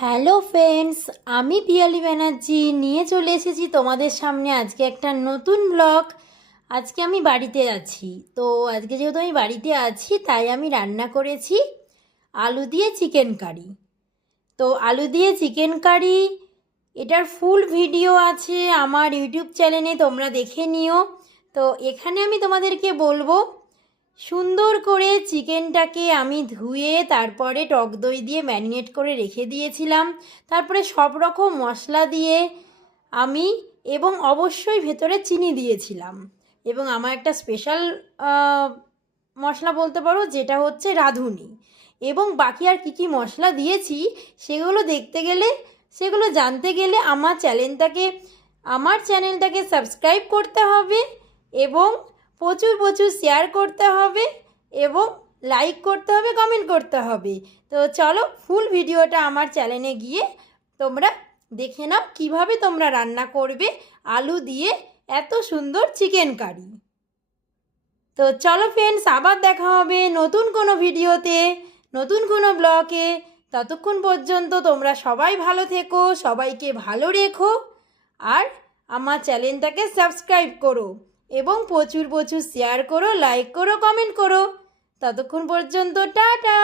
Hello friends, আমি পিয়ালি ব্যানার্জি নিয়ে চলে এসেছি তোমাদের সামনে আজকে একটা নতুন ব্লগ। আজকে আমি বাড়িতে আছি, তো আজকে যেহেতু আমি বাড়িতে আছি তাই আমি রান্না করেছি আলু দিয়ে চিকেন কারি। তো আলু দিয়ে চিকেন কারি এটার ফুল ভিডিও আছে আমার ইউটিউব চ্যানেলে, তোমরা দেখে নিও। তো এখানে আমি তোমাদেরকে বলবো, সুন্দর করে চিকেনটাকে আমি ধুয়ে তারপরে টক দই দিয়ে ম্যারিনেট করে রেখে দিয়েছিলাম। তারপরে সব রকম মশলা দিয়ে আমি, এবং অবশ্যই ভেতরে চিনি দিয়েছিলাম, এবং আমার একটা স্পেশাল মশলা বলতে পারো যেটা হচ্ছে রাঁধুনি। এবং বাকি আর কী কী মশলা দিয়েছি সেগুলো দেখতে গেলে, সেগুলো জানতে গেলে আমার চ্যানেলটাকে সাবস্ক্রাইব করতে হবে, এবং প্রচুর প্রচুর শেয়ার করতে হবে, এবং লাইক করতে হবে, কমেন্ট করতে হবে। তো চলো ফুল ভিডিওটা আমার চ্যানেলে গিয়ে তোমরা দেখে নাও কীভাবে তোমরা রান্না করবে আলু দিয়ে এত সুন্দর চিকেন কারি। তো চলো ফ্রেন্ডস, আবার দেখা হবে নতুন কোনো ভিডিওতে, নতুন কোনো ব্লগে। ততক্ষণ পর্যন্ত তোমরা সবাই ভালো থেকো, সবাইকে ভালো রেখো, আর আমার চ্যানেলটাকে সাবস্ক্রাইব করো, এবং প্রচুর প্রচুর শেয়ার করো, লাইক করো, কমেন্ট করো। ততক্ষণ পর্যন্ত টাটা।